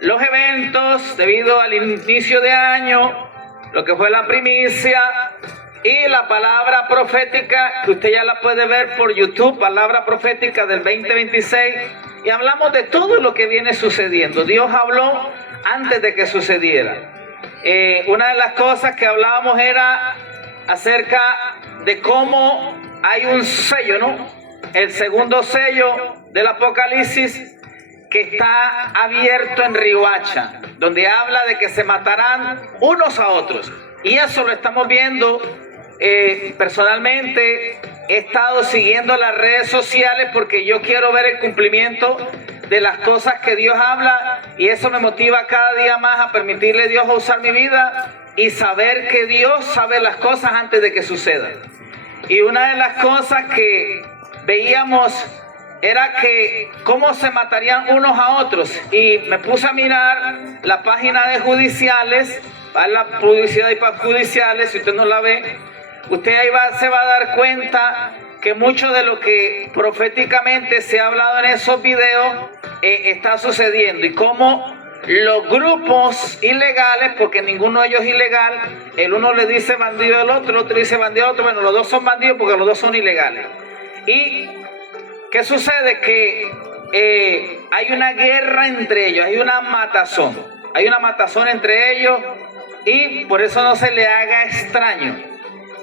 los eventos debido al inicio de año, lo que fue la primicia y la palabra profética, que usted ya la puede ver por YouTube, palabra profética del 2026, y hablamos de todo lo que viene sucediendo. Dios habló antes de que sucediera. Una de las cosas que hablábamos era acerca de cómo hay un sello, ¿no? El segundo sello del Apocalipsis, que está abierto en Riohacha, donde habla de que se matarán unos a otros. Y eso lo estamos viendo. Personalmente he estado siguiendo las redes sociales porque yo quiero ver el cumplimiento de las cosas que Dios habla, y eso me motiva cada día más a permitirle a Dios a usar mi vida y saber que Dios sabe las cosas antes de que sucedan. Y una de las cosas que veíamos era que cómo se matarían unos a otros, y me puse a mirar la página de judiciales, para la publicidad y para judiciales. Si usted no la ve, usted ahí se va a dar cuenta que mucho de lo que proféticamente se ha hablado en esos videos está sucediendo, y cómo los grupos ilegales, porque ninguno de ellos es ilegal, el uno le dice bandido al otro, el otro dice bandido al otro, bueno, los dos son bandidos porque los dos son ilegales. ¿Y qué sucede? Que hay una guerra entre ellos, hay una matazón entre ellos, y por eso no se le haga extraño.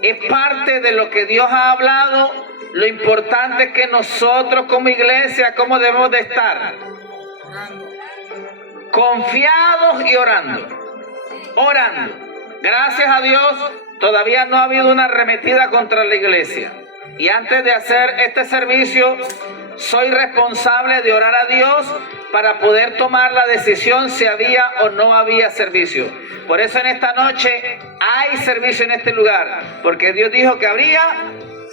Es parte de lo que Dios ha hablado. Lo importante es que nosotros como iglesia, ¿cómo debemos de estar? Confiados y orando. Gracias a Dios, todavía no ha habido una arremetida contra la iglesia. Y antes de hacer este servicio, soy responsable de orar a Dios para poder tomar la decisión si había o no había servicio. Por eso en esta noche hay servicio en este lugar, porque Dios dijo que habría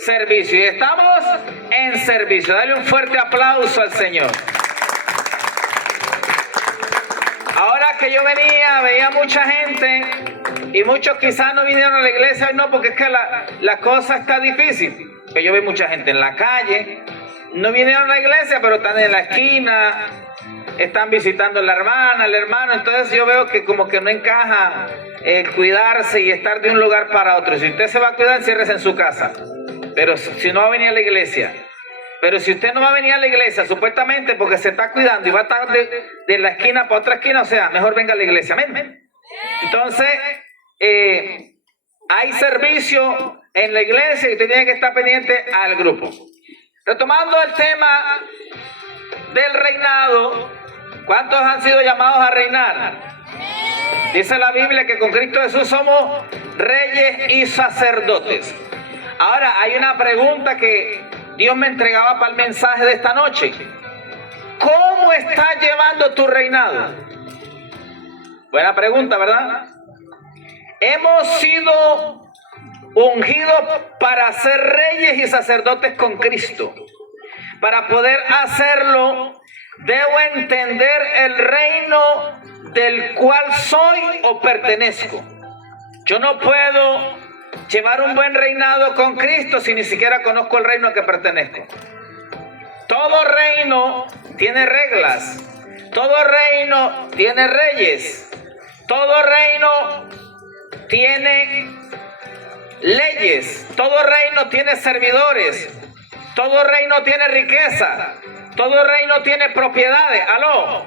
servicio, y estamos en servicio. Dale un fuerte aplauso al Señor. Ahora que yo veía mucha gente, y muchos quizás no vinieron a la iglesia hoy, no, porque es que la cosa está difícil. Que yo veo mucha gente en la calle, no vinieron a la iglesia, pero están en la esquina, están visitando a la hermana, al hermano. Entonces yo veo que como que no encaja cuidarse y estar de un lugar para otro. Si usted se va a cuidar, enciérrese en su casa. Pero si no va a venir a la iglesia. Pero si usted no va a venir a la iglesia, supuestamente porque se está cuidando y va a estar de la esquina para otra esquina, o sea, mejor venga a la iglesia. Amén. Entonces, hay servicio en la iglesia y usted tiene que estar pendiente al grupo. Retomando el tema del reinado, ¿cuántos han sido llamados a reinar? Dice la Biblia que con Cristo Jesús somos reyes y sacerdotes. Ahora, hay una pregunta que Dios me entregaba para el mensaje de esta noche. ¿Cómo estás llevando tu reinado? Buena pregunta, ¿verdad? Hemos sido ungidos para ser reyes y sacerdotes con Cristo. Para poder hacerlo, debo entender el reino del cual soy o pertenezco. Yo no puedo llevar un buen reinado con Cristo si ni siquiera conozco el reino al que pertenezco. Todo reino tiene reglas, todo reino tiene reyes, todo reino tiene leyes, todo reino tiene servidores, todo reino tiene riqueza, todo reino tiene propiedades. ¿Aló?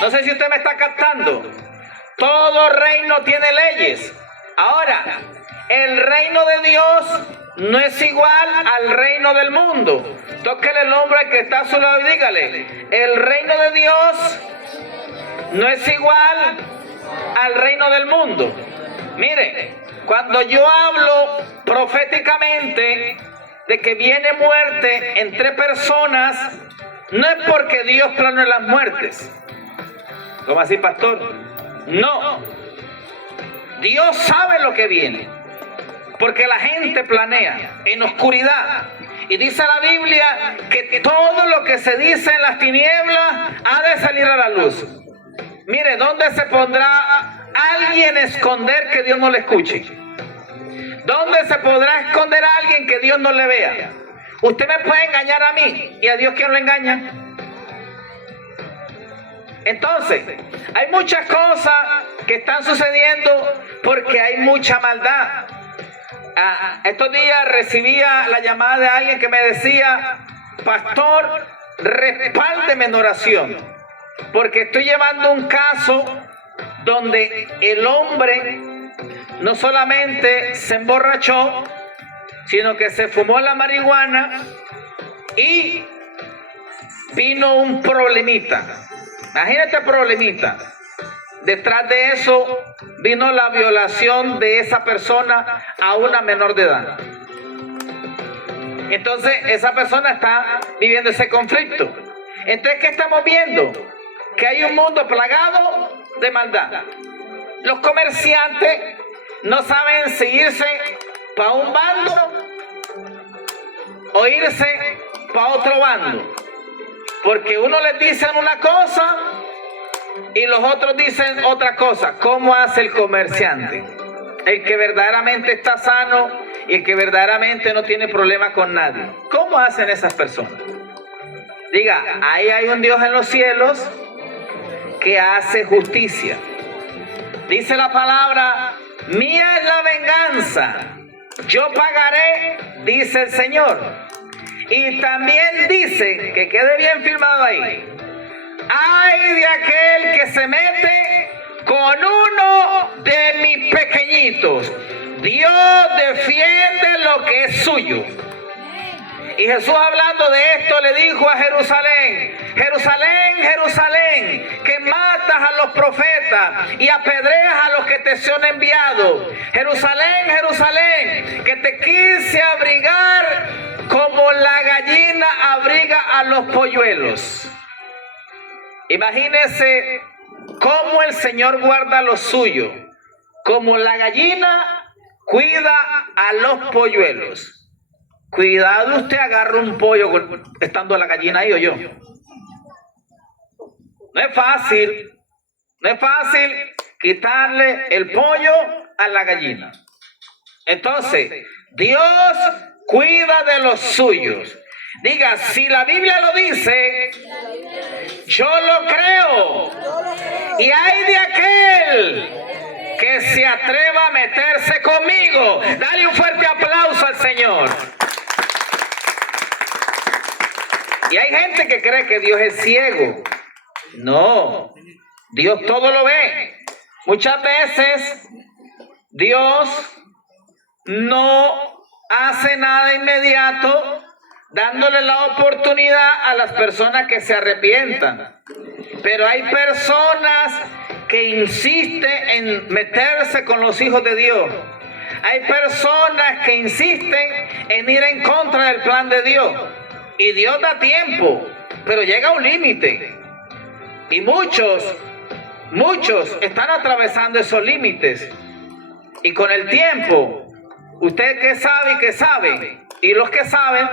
No sé si usted me está captando. Todo reino tiene leyes. Ahora, el reino de Dios no es igual al reino del mundo. Tóquele el hombro al que está a su lado y dígale: el reino de Dios no es igual al reino del mundo. Mire, cuando yo hablo proféticamente de que viene muerte entre personas, no es porque Dios planeó las muertes. ¿Cómo así, pastor? No. Dios sabe lo que viene, porque la gente planea en oscuridad. Y dice la Biblia que todo lo que se dice en las tinieblas ha de salir a la luz. Mire, ¿dónde se pondrá alguien a esconder que Dios no le escuche? ¿Dónde se podrá esconder a alguien que Dios no le vea? Usted me puede engañar a mí, ¿y a Dios quién lo engaña? Entonces, hay muchas cosas que están sucediendo porque hay mucha maldad. Estos días recibía la llamada de alguien que me decía: pastor, respáldeme en oración, porque estoy llevando un caso donde el hombre no solamente se emborrachó, sino que se fumó la marihuana y vino un problemita. Imagínate el problemita. Detrás de eso vino la violación de esa persona a una menor de edad. Entonces esa persona está viviendo ese conflicto. Entonces, ¿qué estamos viendo? Que hay un mundo plagado de maldad. Los comerciantes no saben si irse para un bando o irse para otro bando, porque uno les dice una cosa y los otros dicen otra cosa. ¿Cómo hace el comerciante? El que verdaderamente está sano y el que verdaderamente no tiene problema con nadie. ¿Cómo hacen esas personas? Diga, ahí hay un Dios en los cielos que hace justicia. Dice la palabra: mía es la venganza, yo pagaré, dice el Señor. Y también dice, que quede bien firmado ahí: ay de aquel que se mete con uno de mis pequeñitos. Dios defiende lo que es suyo. Y Jesús, hablando de esto, le dijo a Jerusalén: Jerusalén, Jerusalén, que matas a los profetas y apedreas a los que te son enviados. Jerusalén, Jerusalén, que te quise abrigar como la gallina abriga a los polluelos. Imagínese cómo el Señor guarda lo suyo, como la gallina cuida a los polluelos. Cuidado, usted agarra un pollo estando la gallina ahí o yo. No es fácil quitarle el pollo a la gallina. Entonces, Dios cuida de los suyos. Diga, si la Biblia lo dice, yo lo creo. Y hay de aquel que se atreva a meterse conmigo. Dale un fuerte aplauso al Señor. Y hay gente que cree que Dios es ciego. No, Dios todo lo ve. Muchas veces Dios no hace nada inmediato, dándole la oportunidad a las personas que se arrepientan. Pero hay personas que insisten en meterse con los hijos de Dios. Hay personas que insisten en ir en contra del plan de Dios. Y Dios da tiempo, pero llega un límite. Y muchos están atravesando esos límites. Y con el tiempo, usted que sabe y que sabe, y los que saben,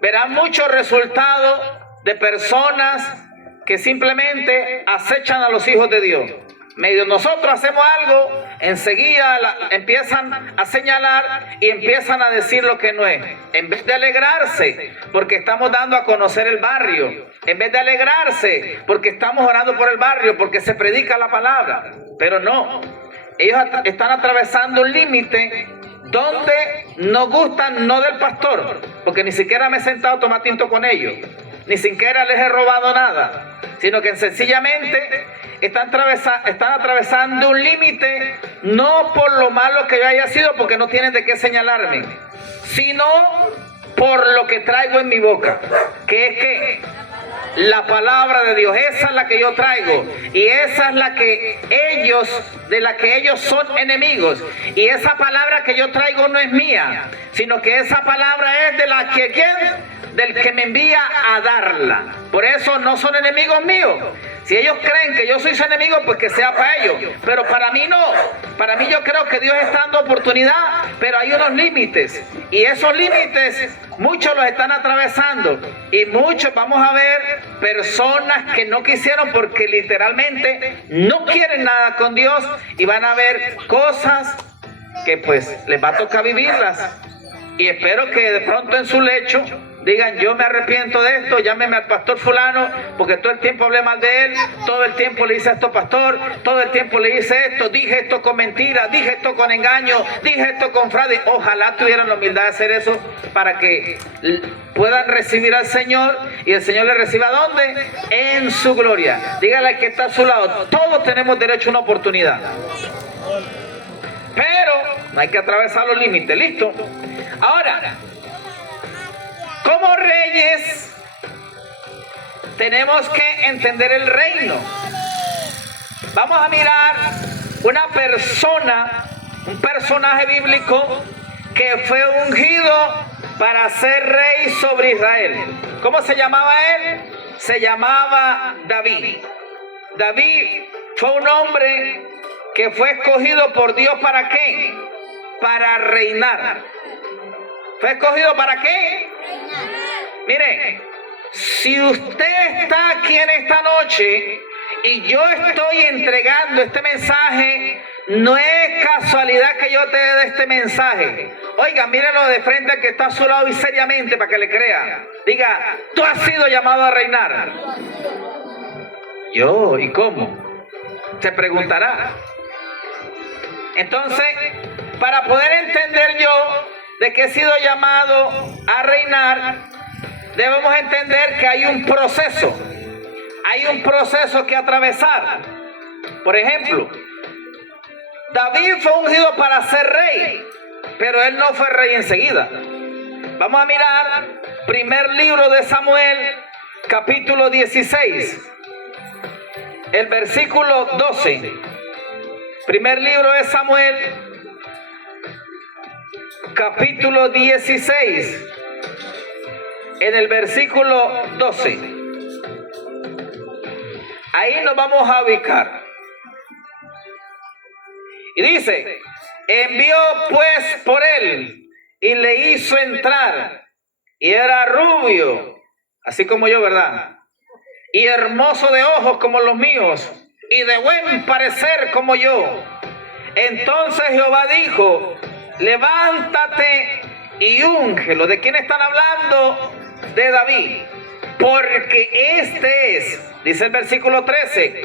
verán muchos resultados de personas que simplemente acechan a los hijos de Dios. Medio nosotros hacemos algo, enseguida empiezan a señalar y empiezan a decir lo que no es. En vez de alegrarse porque estamos dando a conocer el barrio, en vez de alegrarse porque estamos orando por el barrio, porque se predica la palabra. Pero no, ellos están atravesando un límite donde no gustan no del pastor, porque ni siquiera me he sentado a tomar tinto con ellos, ni siquiera les he robado nada, sino que sencillamente están atravesando un límite, no por lo malo que yo haya sido, porque no tienen de qué señalarme, sino por lo que traigo en mi boca, que es que la palabra de Dios, esa es la que yo traigo, y esa es la que de la que ellos son enemigos, y esa palabra que yo traigo no es mía, sino que esa palabra es de la que del que me envía a darla. Por eso no son enemigos míos. Si ellos creen que yo soy su enemigo, pues que sea para ellos. Pero para mí no. Para mí yo creo que Dios está dando oportunidad, pero hay unos límites. Y esos límites muchos los están atravesando. Y muchos vamos a ver personas que no quisieron porque literalmente no quieren nada con Dios. Y van a ver cosas que pues les va a tocar vivirlas. Y espero que de pronto en su lecho digan, yo me arrepiento de esto, llámeme al pastor fulano, porque todo el tiempo hablé mal de él, todo el tiempo le hice esto pastor, todo el tiempo le hice esto, dije esto con mentiras, dije esto con engaño, dije esto con fraude. Ojalá tuvieran la humildad de hacer eso para que puedan recibir al Señor y el Señor le reciba ¿dónde? En su gloria. Dígale al que está a su lado, todos tenemos derecho a una oportunidad. Pero no hay que atravesar los límites, ¿listo? Ahora, como reyes, tenemos que entender el reino. Vamos a mirar una persona, un personaje bíblico que fue ungido para ser rey sobre Israel. ¿Cómo se llamaba él? Se llamaba David. David fue un hombre que fue escogido por Dios ¿para qué? Para reinar. ¿Fue escogido para qué? Mire, si usted está aquí en esta noche y yo estoy entregando este mensaje, no es casualidad que yo te dé este mensaje. Oiga, mírelo de frente al que está a su lado y seriamente para que le crea. Diga, tú has sido llamado a reinar. Yo, ¿y cómo? Se preguntará. Entonces, para poder entender yo de que he sido llamado a reinar, debemos entender que hay un proceso. Hay un proceso que atravesar. Por ejemplo, David fue ungido para ser rey, pero él no fue rey enseguida. Vamos a mirar primer libro de Samuel, capítulo 16, el versículo 12. Primer libro de Samuel, capítulo 16, en el versículo 12. Ahí nos vamos a ubicar. Y dice, envió pues por él y le hizo entrar. Y era rubio, así como yo, ¿verdad? Y hermoso de ojos como los míos, y de buen parecer como yo. Entonces Jehová dijo, levántate y úngelo. ¿De quién están hablando? De David. Porque este es, dice el versículo 13,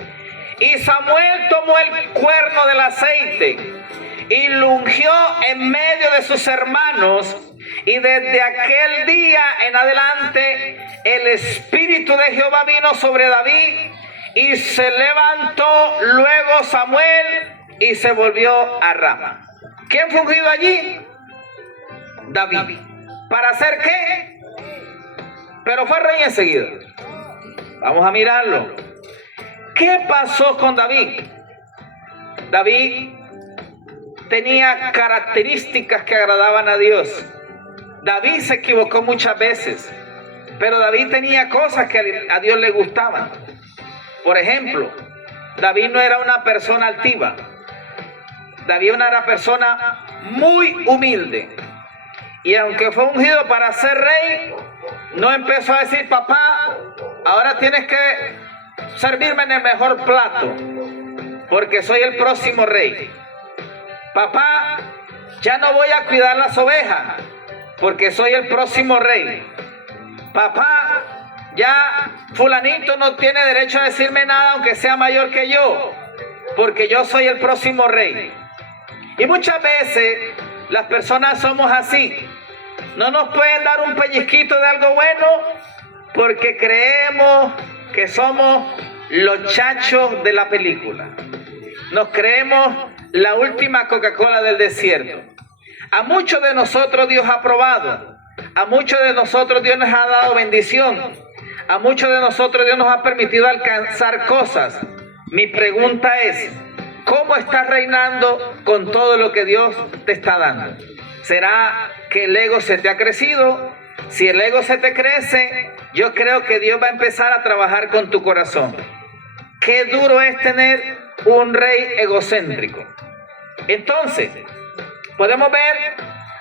y Samuel tomó el cuerno del aceite y lo ungió en medio de sus hermanos, y desde aquel día en adelante el Espíritu de Jehová vino sobre David, y se levantó luego Samuel y se volvió a Rama. ¿Quién fue ungido allí? David. ¿Para hacer qué? Pero fue rey enseguida. Vamos a mirarlo. ¿Qué pasó con David? David tenía características que agradaban a Dios. David se equivocó muchas veces, pero David tenía cosas que a Dios le gustaban. Por ejemplo, David no era una persona altiva. David era una persona muy humilde. Y aunque fue ungido para ser rey, no empezó a decir, papá, ahora tienes que servirme en el mejor plato, porque soy el próximo rey. Papá, ya no voy a cuidar las ovejas, porque soy el próximo rey. Papá, ya fulanito no tiene derecho a decirme nada, aunque sea mayor que yo, porque yo soy el próximo rey. Y muchas veces las personas somos así. No nos pueden dar un pellizquito de algo bueno porque creemos que somos los chachos de la película. Nos creemos la última Coca-Cola del desierto. A muchos de nosotros Dios ha probado. A muchos de nosotros Dios nos ha dado bendición. A muchos de nosotros Dios nos ha permitido alcanzar cosas. Mi pregunta es, ¿cómo estás reinando con todo lo que Dios te está dando? ¿Será que el ego se te ha crecido? Si el ego se te crece, yo creo que Dios va a empezar a trabajar con tu corazón. Qué duro es tener un rey egocéntrico. Entonces, podemos ver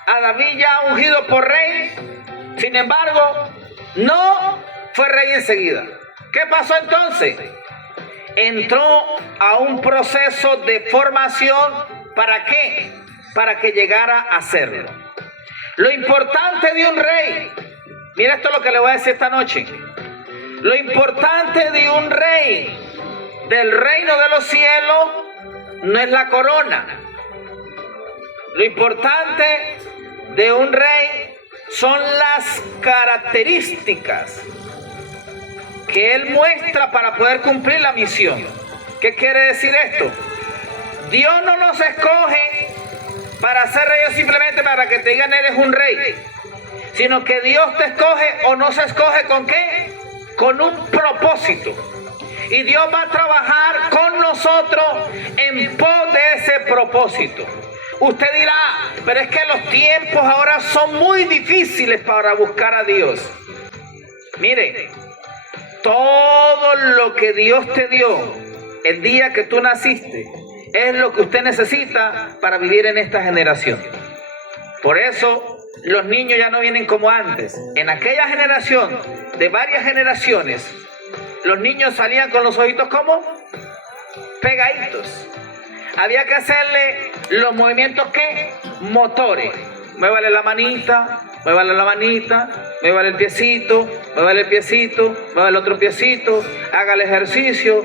a David ya ungido por rey. Sin embargo, no fue rey enseguida. ¿Qué pasó entonces? Entró a un proceso de formación. ¿Para qué? Para que llegara a serlo. Lo importante de un rey Mira esto lo que le voy a decir esta noche. Lo importante de un rey del reino de los cielos no es la corona. Lo importante de un rey son las características que él muestra para poder cumplir la misión. ¿Qué quiere decir esto? Dios no nos escoge para ser reyes simplemente para que te digan eres un rey, sino que Dios te escoge o no se escoge ¿con qué? Con un propósito. Y Dios va a trabajar con nosotros en pos de ese propósito. Usted dirá, pero es que los tiempos ahora son muy difíciles para buscar a Dios. Mire, todo lo que Dios te dio el día que tú naciste es lo que usted necesita para vivir en esta generación. Por eso los niños ya no vienen como antes. En aquella generación, de varias generaciones, los niños salían con los ojitos como pegaditos. Había que hacerle los movimientos que motores. Muévale la manita, muévale la manita, muévale el piecito, muévale el piecito, muévale el otro piecito, haga el ejercicio,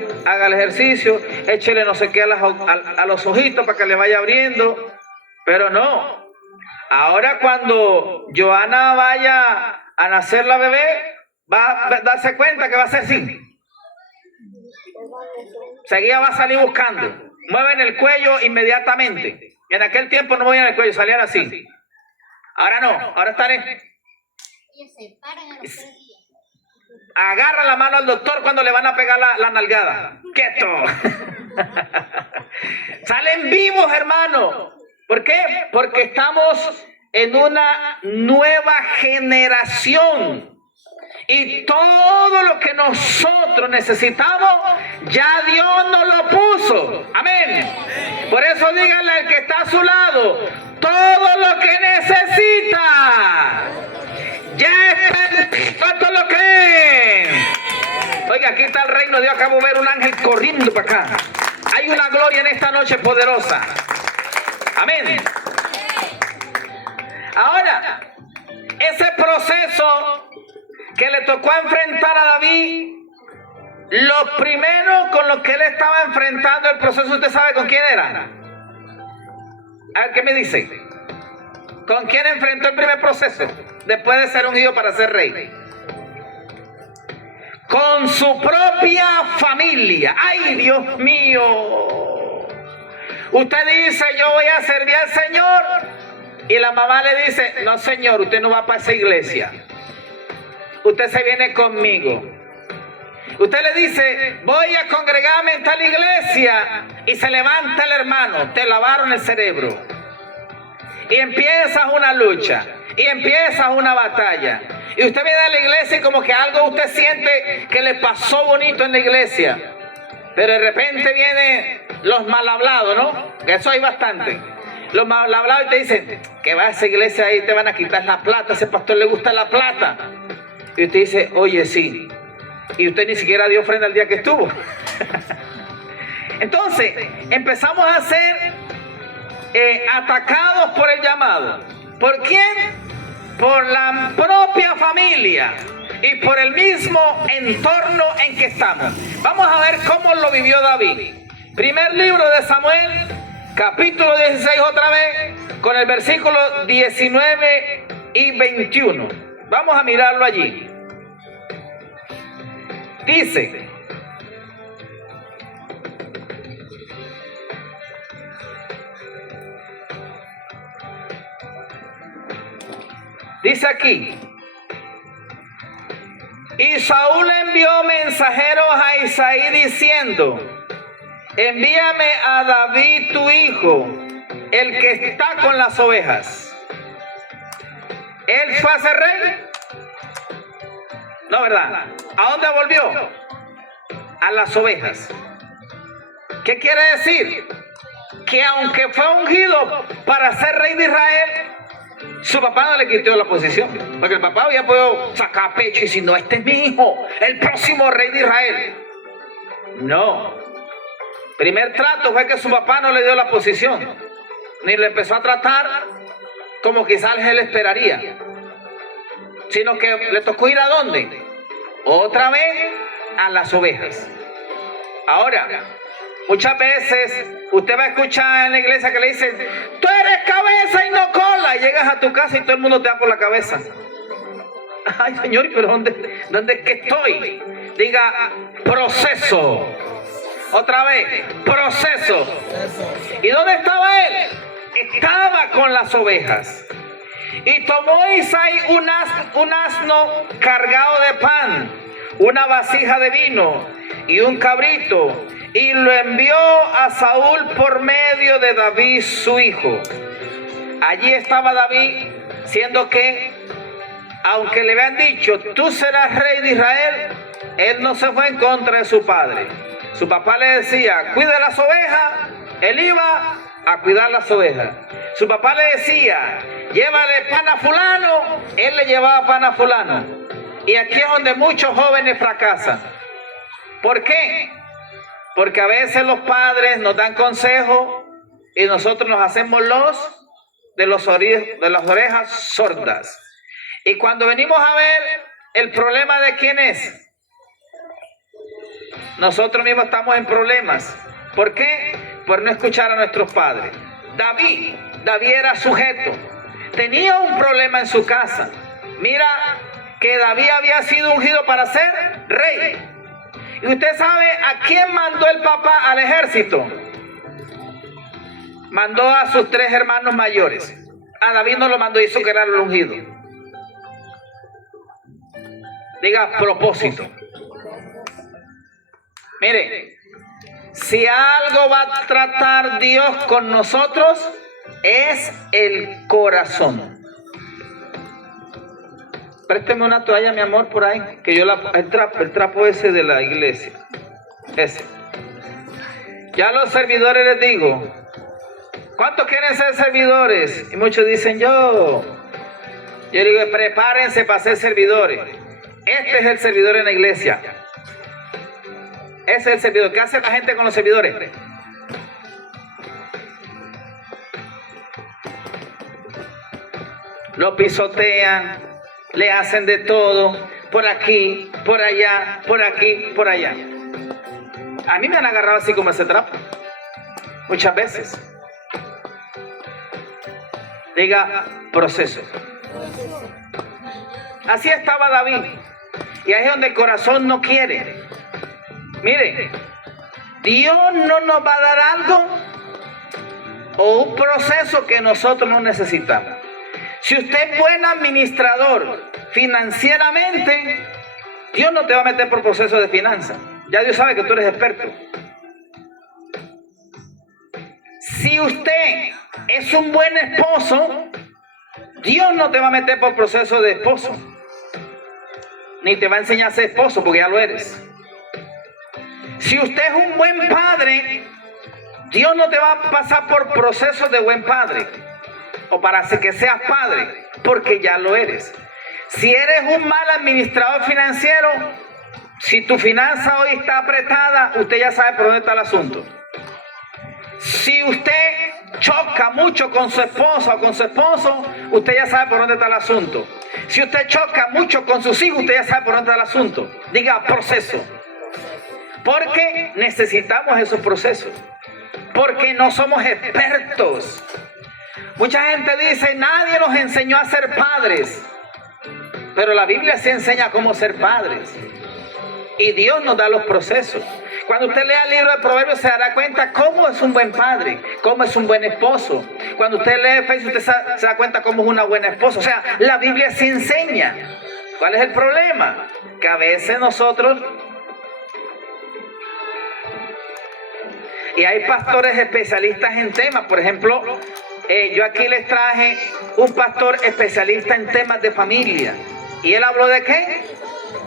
échele no sé qué a los ojitos para que le vaya abriendo. Pero no, ahora cuando Joana vaya a nacer la bebé, va a darse cuenta que va a ser así. Seguida va a salir buscando. Mueven el cuello inmediatamente. En aquel tiempo no movían el cuello, salían así. Ahora no, ahora están agarra la mano al doctor cuando le van a pegar la nalgada. ¡Quieto! Salen vivos, hermano. ¿Por qué? Porque estamos en una nueva generación. Y todo lo que nosotros necesitamos, ya Dios nos lo puso. Amén. Por eso díganle al que está a su lado, todo lo que necesita, ya está. ¿Cuántos lo creen? Oiga, aquí está el reino de Dios. Acabo de ver un ángel corriendo para acá. Hay una gloria en esta noche poderosa. Amén. Ahora, ese proceso que le tocó enfrentar a David, lo primero con lo que él estaba enfrentando el proceso, ¿usted sabe con quién era? A ver, ¿qué me dice? ¿Con quién enfrentó el primer proceso después de ser ungido para ser rey? Con su propia familia. ¡Ay, Dios mío! Usted dice, yo voy a servir al Señor, y la mamá le dice, no señor, usted no va para esa iglesia. Usted se viene conmigo. Usted le dice, voy a congregarme en tal iglesia, y se levanta el hermano, te lavaron el cerebro. Y empiezas una lucha, y empiezas una batalla. Y usted viene a la iglesia y como que algo usted siente que le pasó bonito en la iglesia. Pero de repente vienen los mal hablados, ¿no? Que eso hay bastante. Los mal hablados y te dicen, que vas a esa iglesia ahí te van a quitar la plata, a ese pastor le gusta la plata. Y usted dice, oye, sí. Y usted ni siquiera dio ofrenda el día que estuvo. Entonces, empezamos a ser atacados por el llamado. ¿Por quién? Por la propia familia y por el mismo entorno en que estamos. Vamos a ver cómo lo vivió David. Primer libro de Samuel, capítulo 16 otra vez, con el versículo 19 y 21. Vamos a mirarlo allí. Dice, aquí, y Saúl envió mensajeros a Isaí diciendo, envíame a David tu hijo, el que está con las ovejas. ¿Él fue a ser rey? No, ¿verdad? ¿A dónde volvió? A las ovejas. ¿Qué quiere decir? Que aunque fue ungido para ser rey de Israel, su papá no le quitó la posición. Porque el papá había podido sacar pecho y decir, no, este es mi hijo, el próximo rey de Israel. No. Primer trato fue que su papá no le dio la posición, ni le empezó a tratar como quizás él esperaría. sino que le tocó ir ¿a dónde? Otra vez a las ovejas. Ahora, muchas veces usted va a escuchar en la iglesia que le dicen, tú eres cabeza y no cola, y llegas a tu casa y todo el mundo te da por la cabeza. Ay, Señor, pero ¿dónde es que estoy? Diga, proceso. Otra vez, proceso. ¿Y dónde estaba él? Estaba con las ovejas. Y tomó Isaí un asno cargado de pan, una vasija de vino y un cabrito, y lo envió a Saúl por medio de David su hijo. Allí estaba David, siendo que, aunque le habían dicho, tú serás rey de Israel, él no se fue en contra de su padre. Su papá le decía, cuida las ovejas, él iba a cuidar las ovejas. Su papá le decía, llévale pan a fulano, él le llevaba pan a fulano. Y aquí es donde muchos jóvenes fracasan. ¿Por qué? Porque a veces los padres nos dan consejos y nosotros nos hacemos de las orejas sordas. Y cuando venimos a ver el problema de quién es, nosotros mismos estamos en problemas. ¿Por qué? Por no escuchar a nuestros padres. David era sujeto, tenía un problema en su casa. Mira que David había sido ungido para ser rey. Y usted sabe a quién mandó el papá al ejército. Mandó a sus 3 hermanos mayores. A David no lo mandó, hizo que era el ungido. Diga, propósito. Mire, si algo va a tratar Dios con nosotros, es el corazón. Présteme una toalla, mi amor, por ahí, que yo el trapo ese de la iglesia. Ese. Ya a los servidores les digo, ¿cuántos quieren ser servidores? Y muchos dicen yo. Yo digo, prepárense para ser servidores. Este es el servidor en la iglesia. Ese es el servidor. ¿Qué hace la gente con los servidores? Lo pisotean, le hacen de todo, por aquí, por allá, por aquí, por allá. A mí me han agarrado así como ese trapo, muchas veces. Diga, proceso. Así estaba David, y ahí es donde el corazón no quiere. Mire, Dios no nos va a dar algo o un proceso que nosotros no necesitamos. Si usted es buen administrador financieramente, Dios no te va a meter por proceso de finanzas. Ya Dios sabe que tú eres experto. Si usted es un buen esposo, Dios no te va a meter por proceso de esposo. Ni te va a enseñar a ser esposo porque ya lo eres. Si usted es un buen padre, Dios no te va a pasar por procesos de buen padre o para que seas padre, porque ya lo eres. Si eres un mal administrador financiero, si tu finanza hoy está apretada, usted ya sabe por dónde está el asunto. Si usted choca mucho con su esposa o con su esposo, usted ya sabe por dónde está el asunto. Si usted choca mucho con sus hijos, usted ya sabe por dónde está el asunto. Diga, proceso. Porque necesitamos esos procesos. Porque no somos expertos. Mucha gente dice, nadie nos enseñó a ser padres. Pero la Biblia sí enseña cómo ser padres. Y Dios nos da los procesos. Cuando usted lea el libro de Proverbios se dará cuenta cómo es un buen padre, cómo es un buen esposo. Cuando usted lee Facebook usted se da cuenta cómo es una buena esposa. O sea, la Biblia sí enseña. ¿Cuál es el problema? Que a veces nosotros... Y hay pastores especialistas en temas. Por ejemplo, yo aquí les traje un pastor especialista en temas de familia. ¿Y él habló de qué?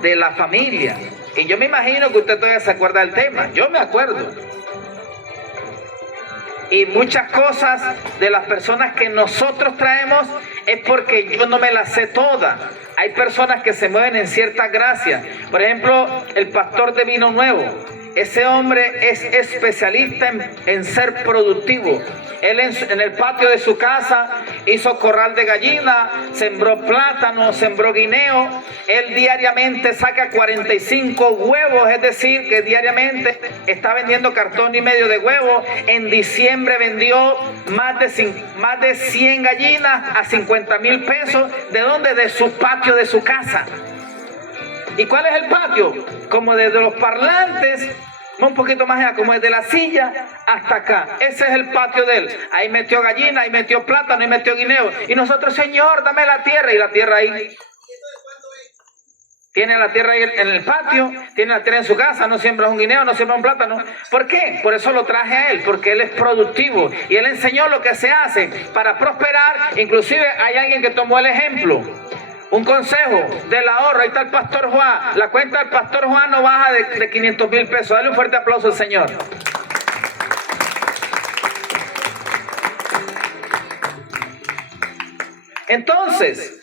De la familia. Y yo me imagino que usted todavía se acuerda del tema. Yo me acuerdo. Y muchas cosas de las personas que nosotros traemos es porque yo no me las sé todas. Hay personas que se mueven en ciertas gracias. Por ejemplo, el pastor de Vino Nuevo. ese hombre es especialista en ser productivo. Él en el patio de su casa hizo corral de gallina, sembró plátano, sembró guineo. Él diariamente saca 45 huevos, es decir, que diariamente está vendiendo cartón y medio de huevos. En diciembre vendió más de 100 gallinas a 50,000 pesos. ¿De dónde? De su patio de su casa. ¿Y cuál es el patio? Como desde los parlantes, un poquito más allá, como desde la silla hasta acá. Ese es el patio de él. Ahí metió gallina, ahí metió plátano, ahí metió guineo. Y nosotros, Señor, dame la tierra. Y la tierra ahí. Tiene la tierra ahí en el patio, tiene la tierra en su casa, no siembra un guineo, no siembra un plátano. ¿Por qué? Por eso lo traje a él, porque él es productivo. Y él enseñó lo que se hace para prosperar. Inclusive hay alguien que tomó el ejemplo. Un consejo del ahorro. Ahí está el pastor Juan. La cuenta del pastor Juan no baja de 500,000 pesos. Dale un fuerte aplauso al Señor. Entonces,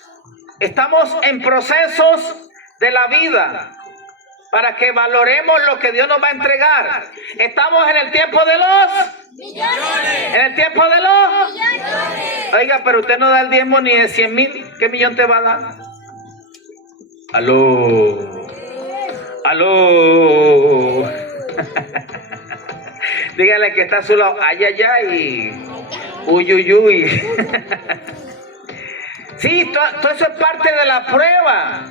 estamos en procesos de la vida para que valoremos lo que Dios nos va a entregar. Estamos en el tiempo de los millones. En el tiempo de los millones. Oiga, pero usted no da el diezmo ni de 100,000. ¿Qué millón te va a dar? Aló. Aló. Dígale que está a su lado. Ay, ay, ay. Uy, uy, uy. Sí, todo eso es parte de la prueba.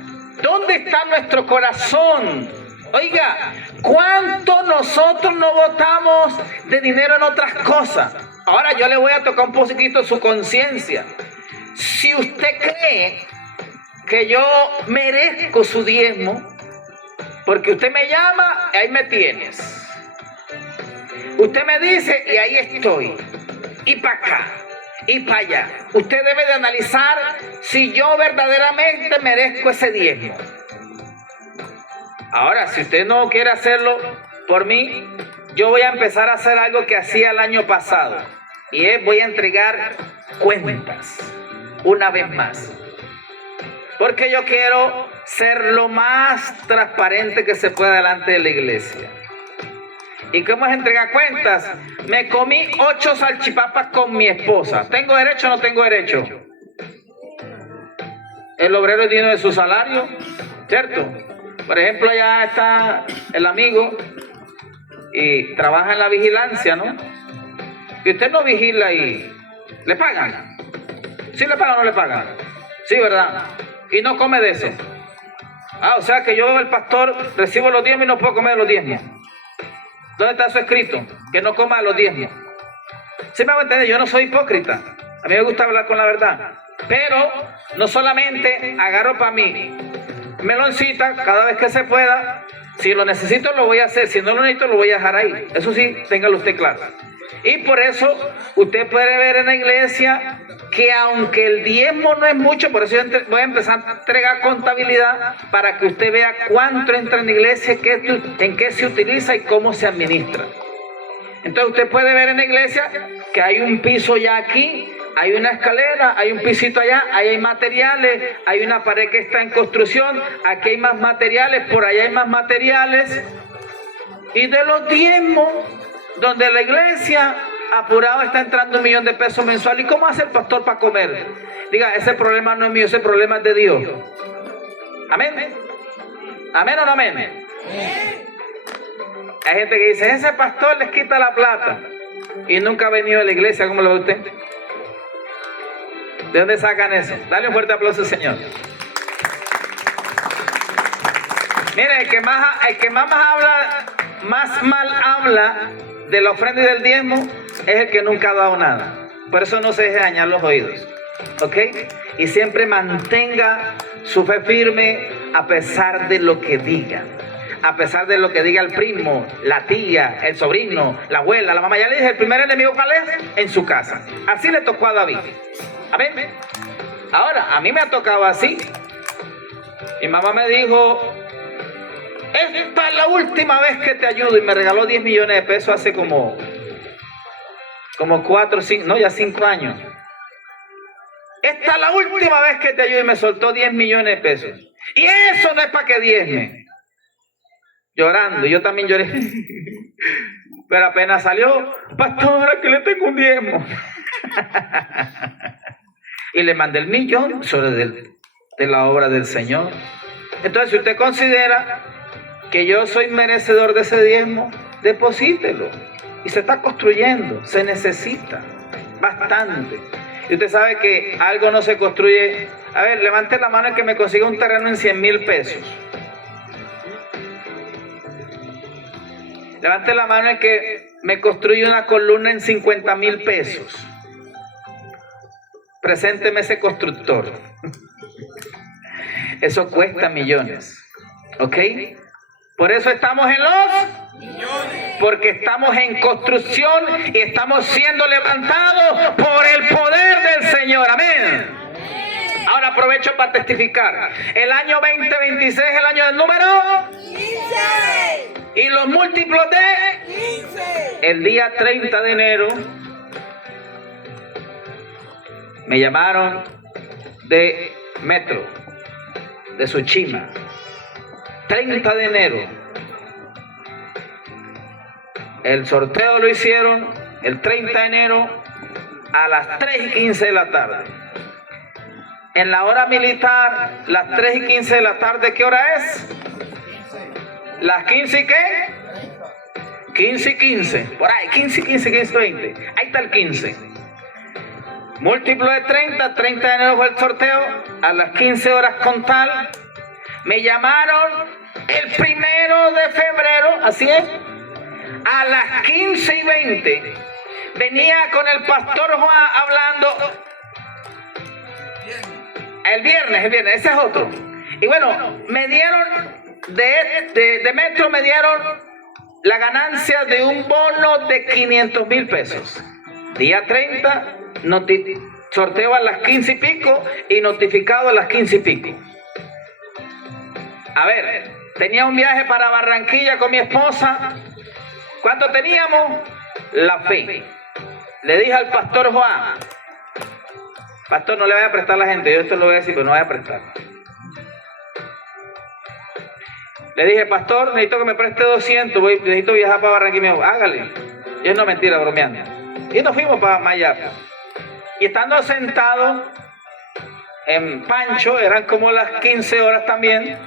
¿Dónde está nuestro corazón? Oiga, ¿cuánto nosotros no botamos de dinero en otras cosas? Ahora yo le voy a tocar un poquito su conciencia. Si usted cree que yo merezco su diezmo, porque usted me llama, ahí me tienes. Usted me dice y ahí estoy. Y para acá. Y para allá. Usted debe de analizar si yo verdaderamente merezco ese diezmo. Ahora, si usted no quiere hacerlo por mí, yo voy a empezar a hacer algo que hacía el año pasado. Y es, voy a entregar cuentas una vez más. Porque yo quiero ser lo más transparente que se pueda delante de la iglesia. ¿Y cómo es entregar cuentas? Me comí 8 salchipapas con mi esposa. ¿Tengo derecho o no tengo derecho? El obrero es digno de su salario, ¿cierto? Por ejemplo, allá está el amigo y trabaja en la vigilancia, ¿no? Y usted no vigila y ¿le pagan? ¿Sí le pagan o no le pagan? Sí, ¿verdad? Y no come de eso. Ah, o sea que yo, el pastor, recibo los diezmos y no puedo comer los diezmos. ¿Dónde está eso escrito? Que no coma los diezmos. ¿Sí me hago entender? Yo no soy hipócrita. A mí me gusta hablar con la verdad. Pero no solamente agarro para mí meloncita cada vez que se pueda. Si lo necesito lo voy a hacer. Si no lo necesito lo voy a dejar ahí. Eso sí, téngalo usted claro. Y por eso usted puede ver en la iglesia que aunque el diezmo no es mucho, por eso yo voy a empezar a entregar contabilidad para que usted vea cuánto entra en la iglesia, en qué se utiliza y cómo se administra. Entonces usted puede ver en la iglesia que hay un piso ya aquí, hay una escalera, hay un pisito allá, ahí hay materiales, hay una pared que está en construcción, aquí hay más materiales, por allá hay más materiales. Y de los diezmos, donde la iglesia apurado está entrando 1 millón de pesos mensual. ¿Y cómo hace el pastor para comer? Diga, ese problema no es mío, ese problema es de Dios. ¿Amén? ¿Amén o no amén? Hay gente que dice, ese pastor les quita la plata y nunca ha venido a la iglesia. ¿Cómo lo ve usted? ¿De dónde sacan eso? Dale un fuerte aplauso al Señor. Mire, el que más mal habla de la ofrenda y del diezmo es el que nunca ha dado nada. Por eso no se deje dañar los oídos, ¿ok? Y siempre mantenga su fe firme a pesar de lo que digan. A pesar de lo que diga el primo, la tía, el sobrino, la abuela, la mamá. Ya le dije, el primer enemigo ¿cuál es? En su casa. Así le tocó a David. Amén. Ahora, a mí me ha tocado así. Mi mamá me dijo, esta es la última vez que te ayudo, y me regaló 10 millones de pesos hace como 4, 5, no, ya 5 años. Esta es la última vez que te ayudo y me soltó 10 millones de pesos. Y eso no es para que diezme. llorando. Yo también lloré. Pero apenas salió, pastora, que le tengo un diezmo. Y le mandé el 1.000.000 sobre de la obra del Señor. Entonces, si usted considera que yo soy merecedor de ese diezmo, deposítelo. Y se está construyendo, se necesita bastante. Y usted sabe que algo no se construye. A ver, levante la mano el que me consiga un terreno en 100,000 pesos. Levante la mano el que me construye una columna en 50,000 pesos. Presénteme ese constructor. Eso cuesta millones. ¿Ok? Por eso estamos en los millones. Porque estamos en construcción y estamos siendo levantados por el poder del Señor. Amén. Ahora aprovecho para testificar. El año 2026 es el año del número 15. Y los múltiplos de 15. El día 30 de enero me llamaron de Metro, de Suchima. 30 de enero. El sorteo lo hicieron el 30 de enero a las 3:15 de la tarde. En la hora militar, las 3:15 de la tarde, ¿qué hora es? ¿Las 15 y qué? 15:15. Por ahí, 15:15, 15:20. Ahí está el 15. Múltiplo de 30, 30 de enero fue el sorteo, a las 15 horas con tal. Me llamaron el 1 de febrero, así es, a las 15:20. Venía con el pastor Juan hablando. El viernes, ese es otro. Y bueno, me dieron, de Metro me dieron la ganancia de un bono de 500,000 pesos. Día 30, sorteo a las 15 y pico y notificado a las 15 y pico. A ver, tenía un viaje para Barranquilla con mi esposa. ¿Cuánto teníamos? La fe. Le dije al pastor Juan, pastor, no le voy a prestar a la gente, yo esto lo voy a decir, pero no voy a prestar. Le dije, pastor, necesito que me preste 200, necesito viajar para Barranquilla. Hágale. Y es no mentira, bromeando. Y nos fuimos para Mayapa. Y estando sentados en Pancho, eran como las 15 horas también.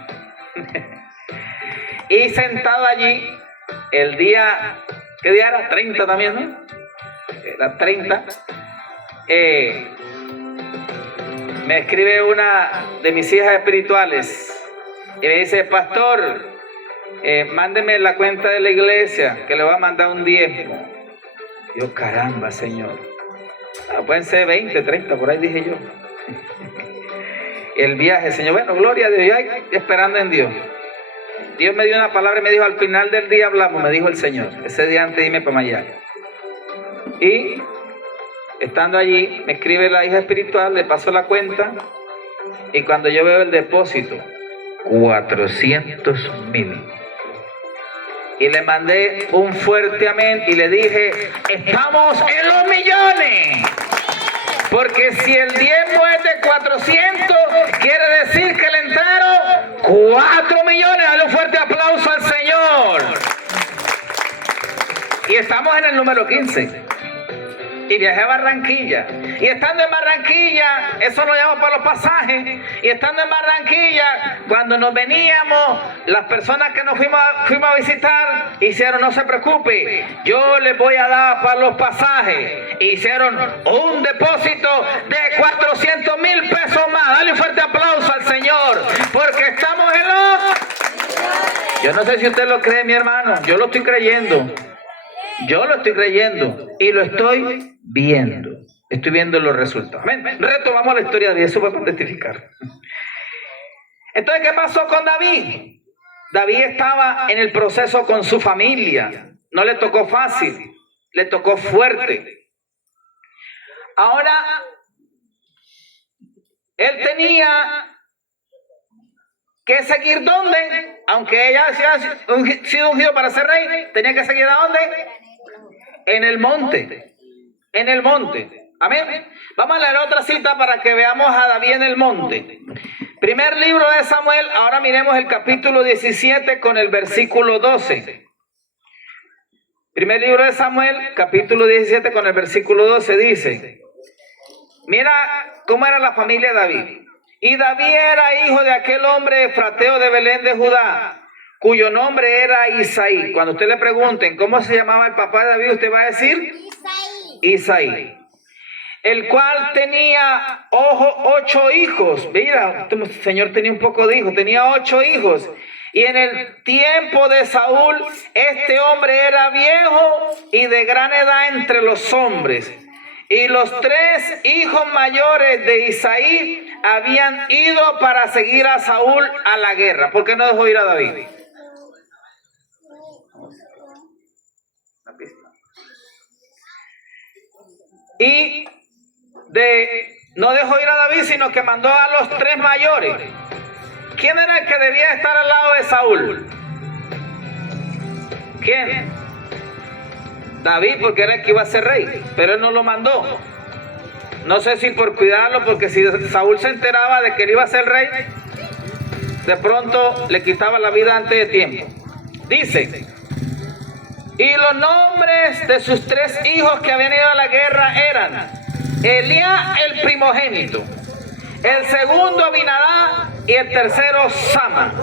Y sentado allí, el día, ¿qué día era? 30 también, ¿no? Era 30. Me escribe una de mis hijas espirituales y me dice, pastor, mándeme la cuenta de la iglesia que le va a mandar un diezmo. Yo, caramba, Señor. Pueden ser 20, 30, por ahí dije yo. El viaje, Señor, bueno, gloria a Dios, yo esperando en Dios. Dios me dio una palabra y me dijo, al final del día hablamos, me dijo el Señor. Ese día antes de irme para Mayapa. Y estando allí, me escribe la hija espiritual, le paso la cuenta, y cuando yo veo el depósito, 400,000. Y le mandé un fuerte amén y le dije, estamos en los millones. Porque si el diezmo es de 400, quiere decir que le entraron 4 millones. Dale un fuerte aplauso al Señor. Y estamos en el número 15. Y viajé a Barranquilla. Y estando en Barranquilla, eso lo llamo para los pasajes. Y estando en Barranquilla, cuando nos veníamos, las personas que nos fuimos a visitar, hicieron, no se preocupe, yo les voy a dar para los pasajes. Hicieron un depósito de 400,000 pesos más. Dale un fuerte aplauso al Señor, porque estamos en los... Yo no sé si usted lo cree, mi hermano. Yo lo estoy creyendo. Yo lo estoy creyendo y lo estoy viendo. Estoy viendo los resultados. Retomamos la historia de eso para testificar. Entonces, ¿qué pasó con David? David estaba en el proceso con su familia. No le tocó fácil, le tocó fuerte. Ahora, él tenía que seguir ¿dónde? Aunque ella había sido ungido para ser rey, tenía que seguir ¿a dónde? En el monte. En el monte. Amén. Vamos a leer otra cita para que veamos a David en el monte. Primer libro de Samuel, ahora miremos el capítulo 17 con el versículo 12. Primer libro de Samuel, capítulo 17 con el versículo 12 dice, mira cómo era la familia de David. Y David era hijo de aquel hombre efrateo de Belén de Judá, cuyo nombre era Isaí. Cuando usted le pregunten cómo se llamaba el papá de David, usted va a decir Isaí. El cual tenía 8 hijos. Mira, este señor tenía un poco de hijos, tenía 8 hijos. Y en el tiempo de Saúl, este hombre era viejo y de gran edad entre los hombres. Y los 3 hijos mayores de Isaí habían ido para seguir a Saúl a la guerra. ¿Por qué no dejó ir a David? Y no dejó ir a David, sino que mandó a los 3 mayores. ¿Quién era el que debía estar al lado de Saúl? ¿Quién? David, porque era el que iba a ser rey, pero él no lo mandó. No sé si por cuidarlo, porque si Saúl se enteraba de que él iba a ser rey, de pronto le quitaba la vida antes de tiempo. Dice, y los nombres de sus 3 hijos que habían ido a la guerra eran Elías el primogénito, el segundo Abinadab y el tercero Sama.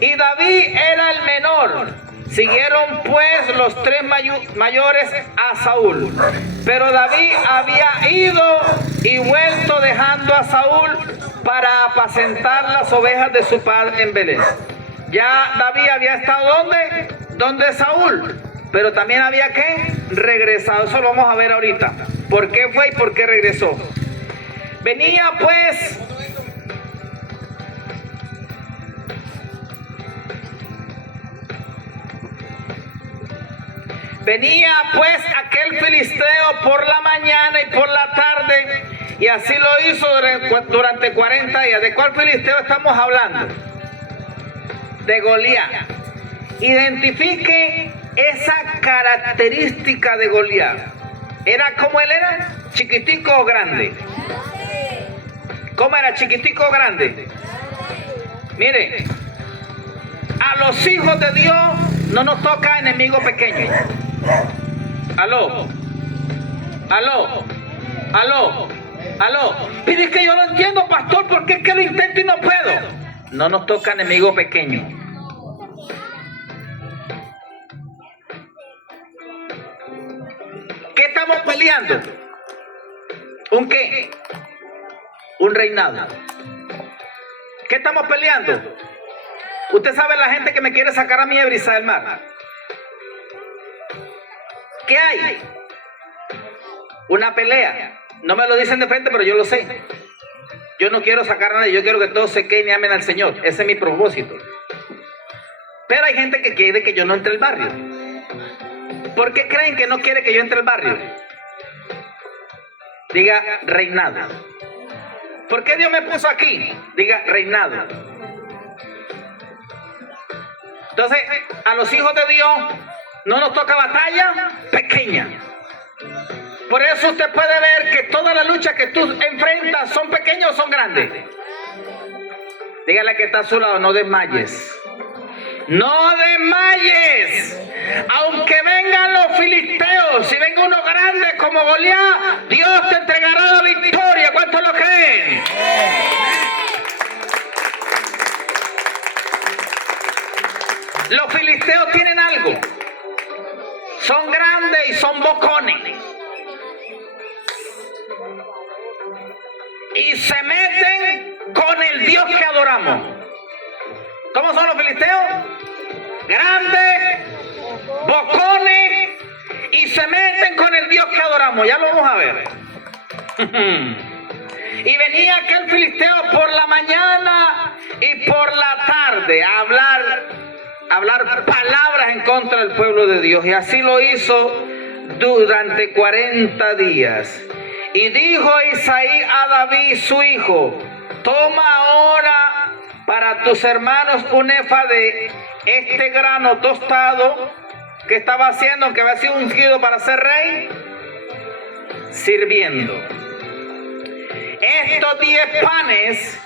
Y David era el menor. Siguieron pues los 3 mayores a Saúl. Pero David había ido y vuelto dejando a Saúl para apacentar las ovejas de su padre en Belén. Ya David había estado ¿dónde? Donde Saúl. Pero también había que regresar. Eso lo vamos a ver ahorita. ¿Por qué fue y por qué regresó? Venía pues aquel filisteo por la mañana y por la tarde, y así lo hizo durante 40 días. ¿De cuál filisteo estamos hablando? De Goliat. Identifique esa característica de Goliat. ¿Era como él era? ¿Chiquitico o grande? ¿Cómo era? ¿Chiquitico o grande? Mire, a los hijos de Dios no nos toca enemigo pequeño. Aló. Pero es que yo no entiendo, pastor, ¿por qué es que lo intento y no puedo? No nos toca enemigo pequeño. ¿Qué estamos peleando? ¿Un qué? Un reinado. ¿Qué estamos peleando? Usted sabe la gente que me quiere sacar a mí de Brisa del Mar. ¿Qué hay? Una pelea. No me lo dicen de frente, pero yo lo sé. Yo no quiero sacar a nadie, yo quiero que todos se queden y amen al Señor. Ese es mi propósito. Pero hay gente que quiere que yo no entre al barrio. ¿Por qué creen que no quiere que yo entre al barrio? Diga reinado. ¿Por qué Dios me puso aquí? Diga reinado. Entonces, a los hijos de Dios no nos toca batalla pequeña. Por eso usted puede ver que todas las luchas que tú enfrentas son pequeñas o son grandes. Dígale que está a su lado, no desmayes. No desmayes. Aunque vengan los filisteos, si venga uno grande como Goliat, Dios te entregará la victoria. ¿Cuántos lo creen? Los filisteos tienen algo. Son grandes y son bocones. Y se meten con el Dios que adoramos. ¿Cómo son los filisteos? Grandes, bocones, y se meten con el Dios que adoramos. Ya lo vamos a ver. Y venía aquel filisteo por la mañana y por la tarde a hablar palabras en contra del pueblo de Dios. Y así lo hizo durante 40 días. Y dijo Isaí a David su hijo: toma ahora para tus hermanos un efa de este grano tostado que estaba haciendo, que había sido ungido para ser rey. sirviendo. Estos 10 panes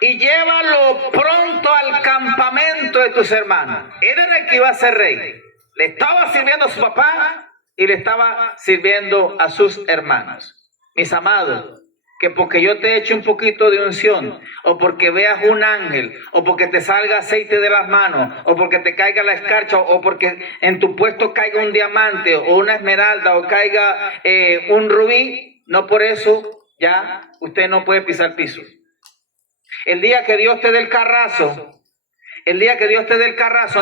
y llévalo pronto al campamento de tus hermanos. Era el que iba a ser rey. Le estaba sirviendo a su papá y le estaba sirviendo a sus hermanos. Mis amados, que porque yo te eche un poquito de unción, o porque veas un ángel, o porque te salga aceite de las manos, o porque te caiga la escarcha, o porque en tu puesto caiga un diamante, o una esmeralda, o caiga un rubí, no por eso ya usted no puede pisar piso. El día que Dios te dé el carrazo,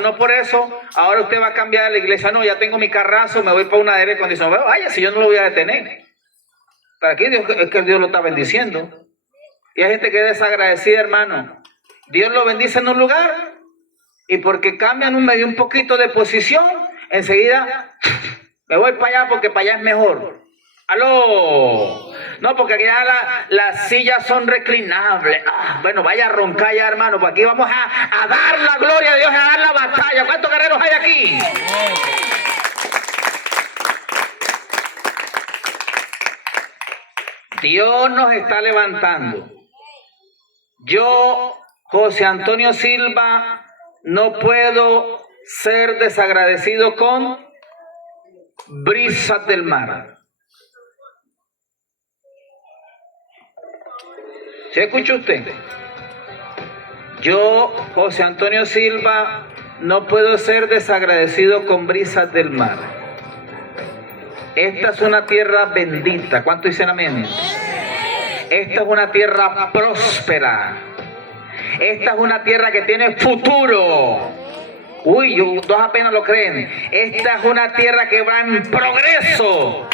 no por eso, ahora usted va a cambiar de la iglesia. No, ya tengo mi carrazo, me voy para una aire acondicionado. Vaya, si yo no lo voy a detener. Para aquí es que Dios lo está bendiciendo. Y hay gente que es desagradecida, hermano. Dios lo bendice en un lugar y porque cambian un poquito de posición, enseguida me voy para allá porque para allá es mejor. ¡Aló! No, porque aquí ya las sillas son reclinables. Bueno, vaya a roncar ya, hermano, porque aquí vamos a dar la gloria a Dios, a dar la batalla. ¿Cuántos guerreros hay aquí? Dios nos está levantando. Yo, José Antonio Silva, no puedo ser desagradecido con brisas del mar. ¿Se escucha usted? Yo, José Antonio Silva, no puedo ser desagradecido con brisas del mar. Esta es una tierra bendita. ¿Cuánto dicen amén? Esta es una tierra próspera. Esta es una tierra que tiene futuro. Uy, dos apenas lo creen. Esta es una tierra que va en progreso.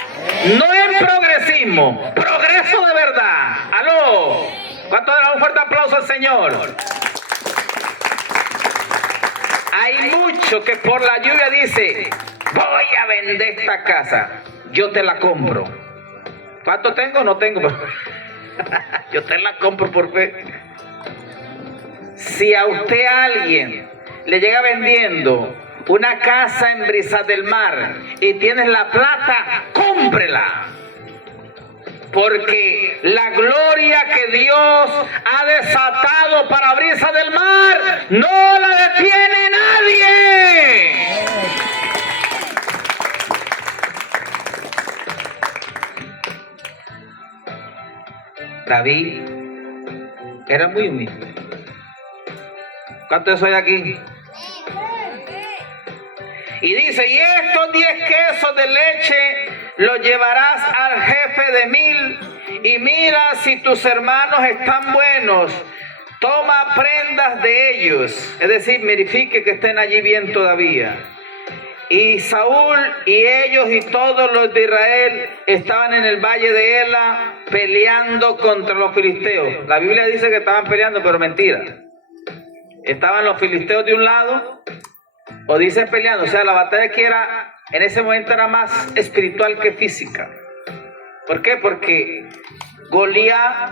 No en progresismo, progreso de verdad. ¡Aló! ¿Cuánto le da un fuerte aplauso al Señor? Hay mucho que por la lluvia dice, voy a vender esta casa, yo te la compro. ¿Cuánto tengo? No tengo. Yo te la compro por fe. Si a usted alguien le llega vendiendo una casa en Brisas del Mar y tienes la plata, cómprela. Porque la gloria que Dios ha desatado para Brisas del Mar no la detiene nadie. David era muy humilde. ¿Cuántos soy aquí? Y dice, y estos 10 quesos de leche los llevarás al jefe de 1000 y mira si tus hermanos están buenos, toma prendas de ellos, es decir, verifique que estén allí bien todavía. Y Saúl y ellos y todos los de Israel estaban en el valle de Ela peleando contra los filisteos. La Biblia dice que estaban peleando, pero mentira. Estaban los filisteos de un lado, o dicen peleando, o sea, la batalla que era, en ese momento era más espiritual que física. ¿Por qué? Porque Goliat,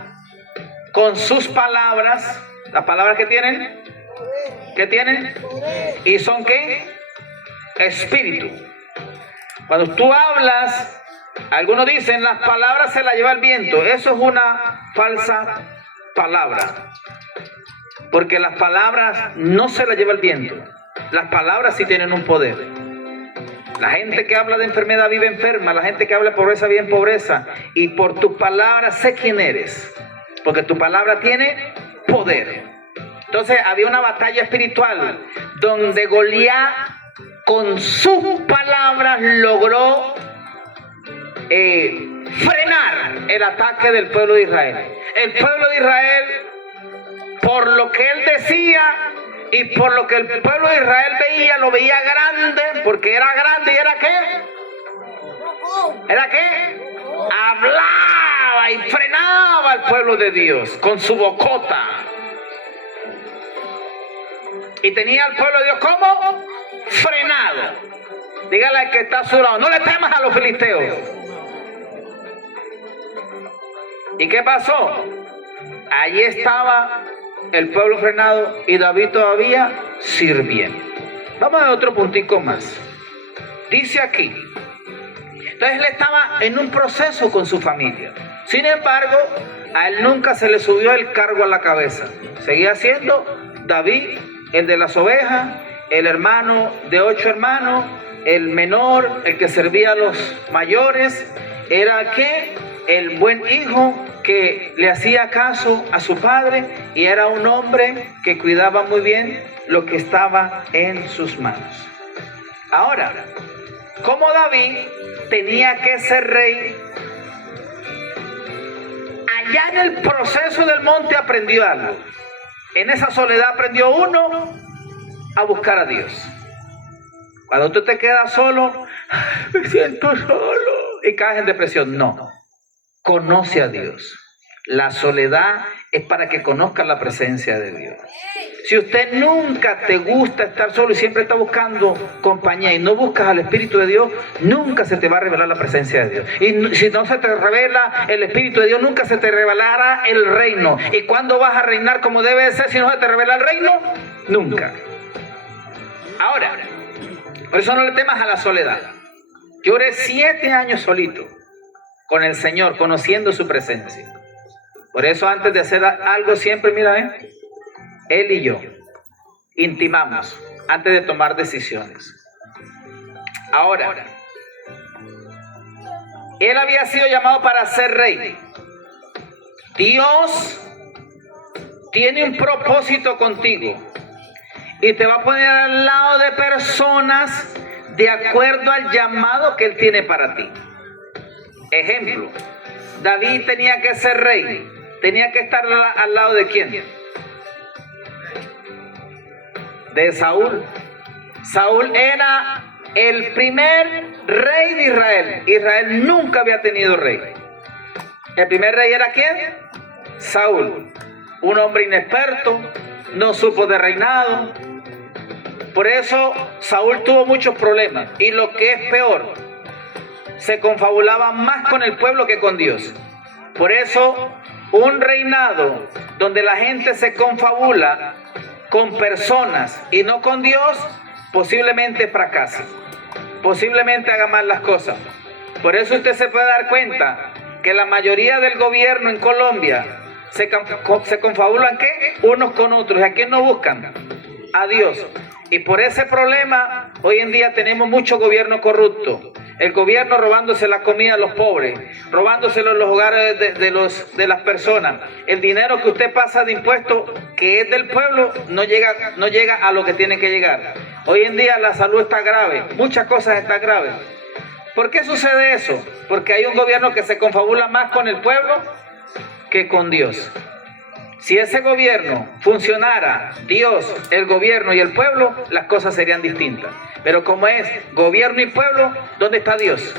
con sus palabras, las palabras que tienen, ¿qué tienen? ¿Y son qué? Espíritu. Cuando tú hablas, algunos dicen, las palabras se las lleva el viento. Eso es una falsa palabra. Porque las palabras no se las lleva el viento. Las palabras sí tienen un poder. La gente que habla de enfermedad vive enferma. La gente que habla de pobreza vive en pobreza. Y por tus palabras sé quién eres. Porque tu palabra tiene poder. Entonces había una batalla espiritual donde Goliat con sus palabras logró frenar el ataque del pueblo de Israel. El pueblo de Israel, por lo que él decía y por lo que el pueblo de Israel veía, lo veía grande, porque era grande y era ¿qué? ¿Era qué? Hablaba y frenaba al pueblo de Dios con su bocota. Y tenía al pueblo de Dios ¿cómo? Frenado. Dígale al que está a su lado, no le temas a los filisteos. ¿Y qué pasó? Allí estaba el pueblo frenado y David todavía sirviendo. Vamos a otro puntico más. Dice aquí, Entonces él estaba en un proceso con su familia. Sin embargo, a él nunca se le subió el cargo a la cabeza. Seguía siendo David, el de las ovejas, el hermano de 8 hermanos, el menor, el que servía a los mayores. Era el buen hijo que le hacía caso a su padre y era un hombre que cuidaba muy bien lo que estaba en sus manos. Ahora, como David tenía que ser rey, allá en el proceso del monte aprendió algo. En esa soledad aprendió uno a buscar a Dios. Cuando tú te quedas solo, me siento solo y caes en depresión. No, conoce a Dios. La soledad es para que conozcas la presencia de Dios. Si usted nunca te gusta estar solo y siempre está buscando compañía y no buscas al Espíritu de Dios, nunca se te va a revelar la presencia de Dios. Y si no se te revela el Espíritu de Dios, nunca se te revelará el reino. ¿Y cuándo vas a reinar como debe de ser si no se te revela el reino? Nunca. Ahora, por eso no le temas a la soledad. Yo oré 7 años solito con el Señor, conociendo su presencia. Por eso antes de hacer algo siempre, mira, él y yo intimamos antes de tomar decisiones. Ahora, él había sido llamado para ser rey. Dios tiene un propósito contigo y te va a poner al lado de personas de acuerdo al llamado que Él tiene para ti. Ejemplo, David tenía que ser rey. ¿Tenía que estar al lado de quién? De Saúl. Saúl era el primer rey de Israel. Israel nunca había tenido rey. El primer rey era ¿quién? Saúl. Un hombre inexperto, no supo de reinado. Por eso Saúl tuvo muchos problemas. Y lo que es peor, se confabulaba más con el pueblo que con Dios. Por eso un reinado donde la gente se confabula con personas y no con Dios, posiblemente fracase, posiblemente haga mal las cosas. Por eso usted se puede dar cuenta que la mayoría del gobierno en Colombia se confabulan ¿qué? Unos con otros. ¿A quién no buscan? A Dios. Y por ese problema hoy en día tenemos mucho gobierno corrupto. El gobierno robándose la comida a los pobres, robándoselo en los hogares de las personas. El dinero que usted pasa de impuestos, que es del pueblo, no llega a lo que tiene que llegar. Hoy en día la salud está grave, muchas cosas están graves. ¿Por qué sucede eso? Porque hay un gobierno que se confabula más con el pueblo que con Dios. Si ese gobierno funcionara, Dios, el gobierno y el pueblo, las cosas serían distintas. Pero como es gobierno y pueblo, ¿dónde está Dios?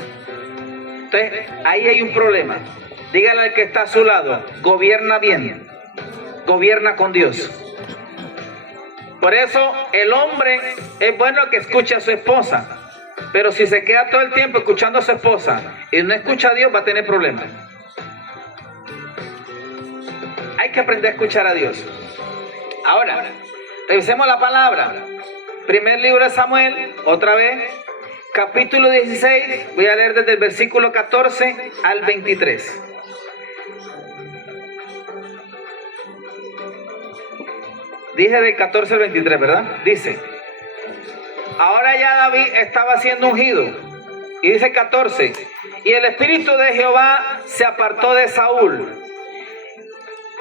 Entonces, ahí hay un problema. Dígale al que está a su lado, gobierna bien, gobierna con Dios. Por eso el hombre es bueno que escuche a su esposa, pero si se queda todo el tiempo escuchando a su esposa y no escucha a Dios, va a tener problemas. Hay que aprender a escuchar a Dios. Ahora, revisemos la palabra. Primer libro de Samuel, otra vez, capítulo 16, voy a leer desde el versículo 14 al 23. Dije del 14 al 23, ¿verdad? Dice, ahora ya David estaba siendo ungido. Y dice 14, y el Espíritu de Jehová se apartó de Saúl.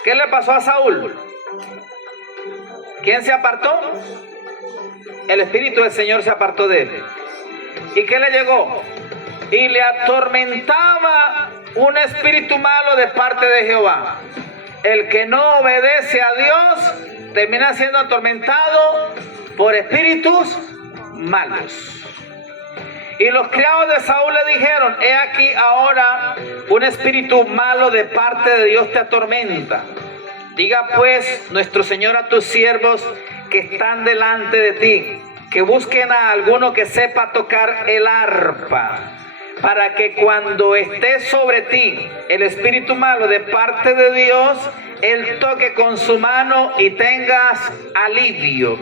¿Qué le pasó a Saúl? ¿Quién se apartó? El Espíritu del Señor se apartó de él. ¿Y qué le llegó? Y le atormentaba un espíritu malo de parte de Jehová. El que no obedece a Dios termina siendo atormentado por espíritus malos. Y los criados de Saúl le dijeron, he aquí ahora un espíritu malo de parte de Dios te atormenta. Diga pues nuestro Señor a tus siervos que están delante de ti, que busquen a alguno que sepa tocar el arpa, para que cuando esté sobre ti el espíritu malo de parte de Dios, él toque con su mano y tengas alivio.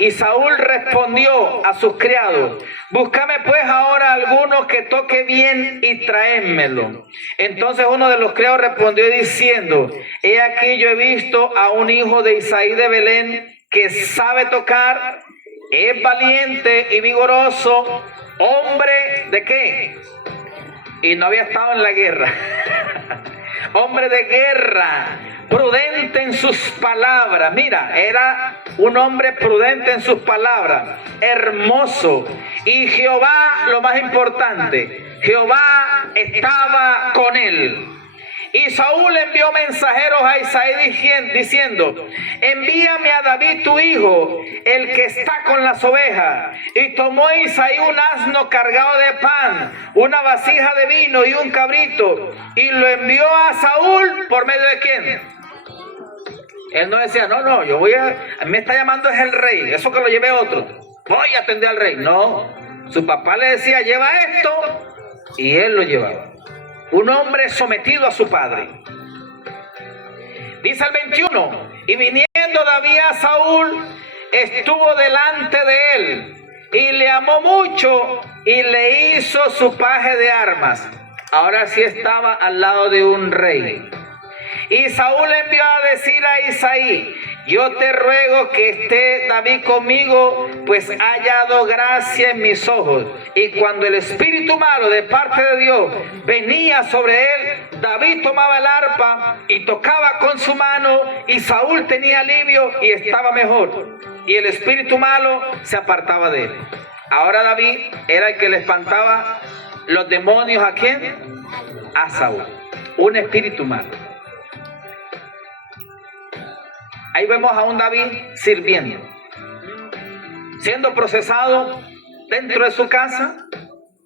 Y Saúl respondió a sus criados: búscame pues ahora alguno que toque bien y traédmelo. Entonces uno de los criados respondió diciendo: he aquí, yo he visto a un hijo de Isaí de Belén que sabe tocar, es valiente y vigoroso, hombre ¿de qué? Y no había estado en la guerra. Hombre de guerra, prudente en sus palabras. Mira, era un hombre prudente en sus palabras, hermoso. Y Jehová, lo más importante, Jehová estaba con él. Y Saúl envió mensajeros a Isaí diciendo: envíame a David tu hijo, el que está con las ovejas. Y tomó Isaí un asno cargado de pan, una vasija de vino y un cabrito, y lo envió a Saúl. ¿Por medio de quién? Él no decía: no, yo me está llamando es el rey, eso que lo lleve otro, voy a atender al rey. No, su papá le decía: lleva esto, y él lo llevaba. Un hombre sometido a su padre. Dice el 21: y viniendo David a Saúl, estuvo delante de él, y le amó mucho, y le hizo su paje de armas. Ahora sí estaba al lado de un rey. Y Saúl envió a decir a Isaí: yo te ruego que esté David conmigo, pues ha hallado gracia en mis ojos. Y cuando el espíritu malo de parte de Dios venía sobre él, David tomaba el arpa y tocaba con su mano, y Saúl tenía alivio y estaba mejor, y el espíritu malo se apartaba de él. Ahora David era el que le espantaba los demonios. ¿A quién? A Saúl. Un espíritu malo. Ahí vemos a un David sirviendo, siendo procesado dentro de su casa,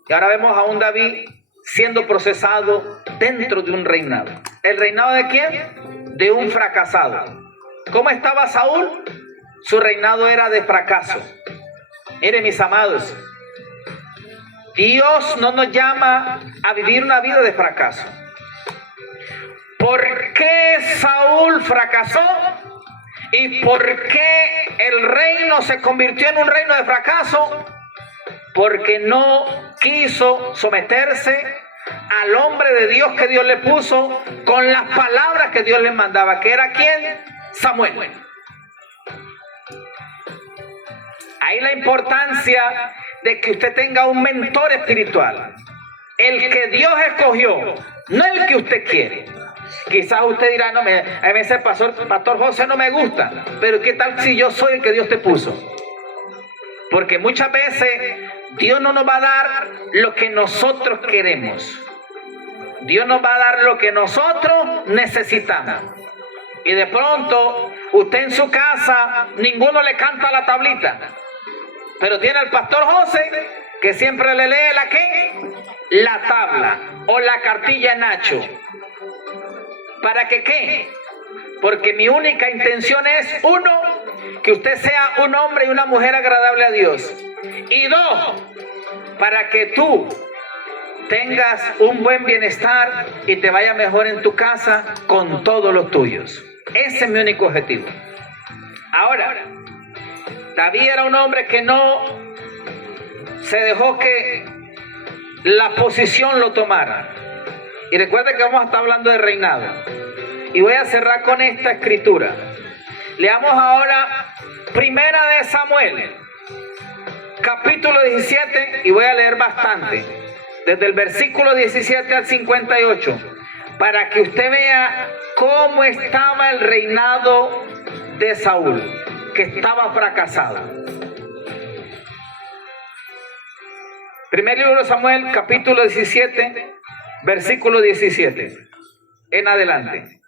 y ahora vemos a un David siendo procesado dentro de un reinado. ¿El reinado de quién? De un fracasado. ¿Cómo estaba Saúl? Su reinado era de fracaso. Miren, mis amados, Dios no nos llama a vivir una vida de fracaso. ¿Por qué Saúl fracasó? ¿Y por qué el reino se convirtió en un reino de fracaso? Porque no quiso someterse al hombre de Dios que Dios le puso con las palabras que Dios le mandaba. ¿Que era quién? Samuel. Ahí la importancia de que usted tenga un mentor espiritual. El que Dios escogió, no el que usted quiere. Quizás usted dirá: no, a mí ese pastor José no me gusta. Pero ¿qué tal si yo soy el que Dios te puso? Porque muchas veces Dios no nos va a dar lo que nosotros queremos. Dios nos va a dar lo que nosotros necesitamos. Y de pronto usted en su casa, ninguno le canta la tablita, pero tiene al pastor José que siempre le lee la ¿qué? La tabla o la cartilla Nacho. ¿Para que qué? Porque mi única intención es, uno, que usted sea un hombre y una mujer agradable a Dios. Y dos, para que tú tengas un buen bienestar y te vaya mejor en tu casa con todos los tuyos. Ese es mi único objetivo. Ahora, David era un hombre que no se dejó que la posición lo tomara. Y recuerden que vamos a estar hablando de reinado. Y voy a cerrar con esta escritura. Leamos ahora Primera de Samuel, capítulo 17, y voy a leer bastante, desde el versículo 17 al 58, para que usted vea cómo estaba el reinado de Saúl, que estaba fracasado. Primer libro de Samuel, capítulo 17, versículo 17 en adelante.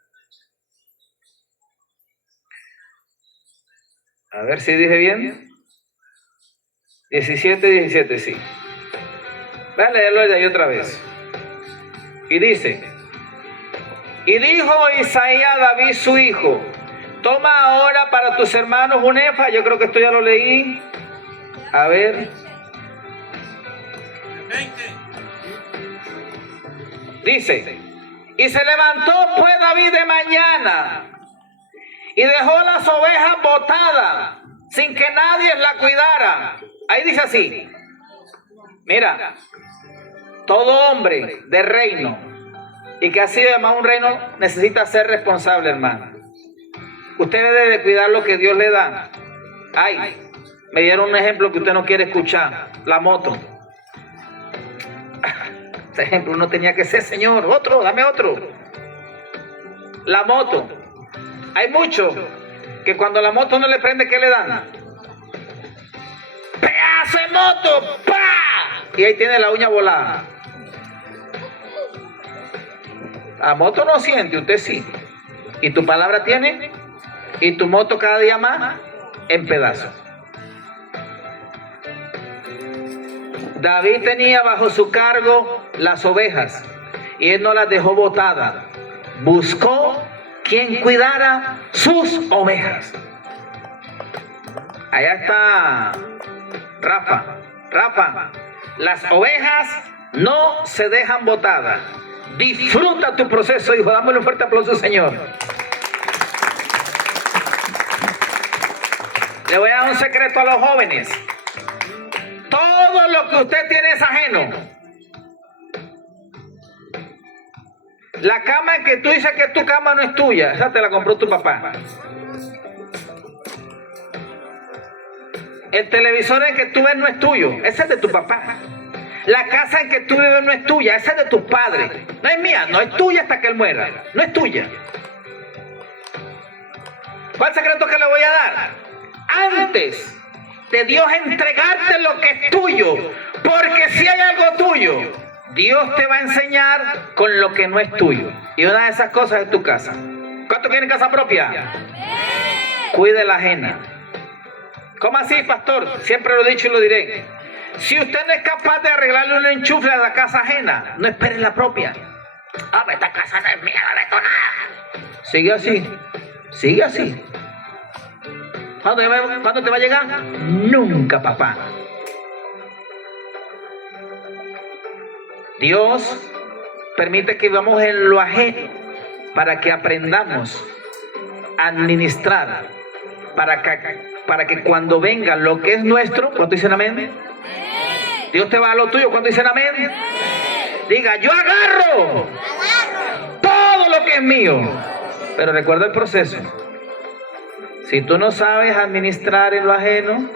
A ver si dije bien. 17, sí. Voy a leerlo de ahí otra vez. Y dice: y dijo Isaí a David su hijo: toma ahora para tus hermanos un efa. Yo creo que esto ya lo leí. A ver. 20. Dice: y se levantó pues David de mañana y dejó las ovejas botadas sin que nadie la cuidara. Ahí dice así, mira, todo hombre de reino y que ha sido llamado a un reino necesita ser responsable, hermano. Usted debe de cuidar lo que Dios le da. Ay, me dieron un ejemplo que usted no quiere escuchar, la moto. Ese ejemplo no tenía que ser, señor. Otro, dame otro. La moto. Hay muchos que cuando la moto no le prende, ¿qué le dan? ¡Pedazo de moto! ¡Pah! Y ahí tiene la uña volada. La moto no siente, usted sí. Y tu palabra tiene, y tu moto cada día más en pedazos. David tenía bajo su cargo las ovejas y él no las dejó botadas. Buscó quien cuidara sus ovejas. Allá está Rafa. Rafa, las ovejas no se dejan botadas. Disfruta tu proceso, hijo. Dámosle un fuerte aplauso, Señor. Le voy a dar un secreto a los jóvenes. Todo lo que usted tiene es ajeno. La cama en que tú dices que tu cama no es tuya, esa te la compró tu papá. El televisor en que tú ves no es tuyo, ese es de tu papá. La casa en que tú vives no es tuya, esa es de tus padres. No es mía, no es tuya hasta que él muera. No es tuya. ¿Cuál secreto que le voy a dar? Antes de Dios entregarte lo que es tuyo, porque si hay algo tuyo, Dios te va a enseñar con lo que no es tuyo. Y una de esas cosas es tu casa. ¿Cuántos quieren casa propia? Cuide la ajena. ¿Cómo así, pastor? Siempre lo he dicho y lo diré. Si usted no es capaz de arreglarle un enchufe a la casa ajena, no espere la propia. Ah, esta casa no es mía, la detonada. Sigue así. Sigue así. ¿Cuándo te va a llegar? Nunca, papá. Dios permite que vivamos en lo ajeno para que aprendamos a administrar, para que cuando venga lo que es nuestro, ¿cuánto dicen amén? Dios te va a lo tuyo, ¿cuánto dicen amén? Diga, yo agarro todo lo que es mío, pero recuerda el proceso. Si tú no sabes administrar en lo ajeno,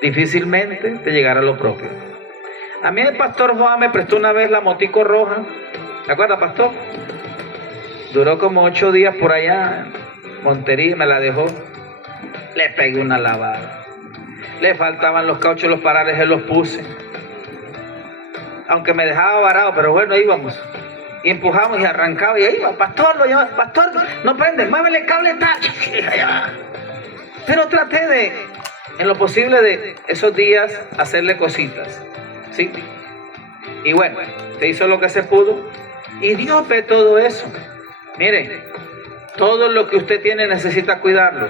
difícilmente te llegará lo propio. A mí el pastor Juan me prestó una vez la motico roja. ¿Te acuerdas, pastor? Duró como 8 días por allá en Montería, me la dejó. Le pegué una lavada. Le faltaban los cauchos, los parales, él los puse. Aunque me dejaba varado, pero bueno, íbamos. Y empujamos y arrancaba y ahí iba. Pastor, lo lleva. Pastor, no prende, muévele el cable, está. Pero traté de, en lo posible de esos días, hacerle cositas. ¿Sí? Y bueno, se hizo lo que se pudo. Y Dios ve todo eso. Mire, todo lo que usted tiene necesita cuidarlo.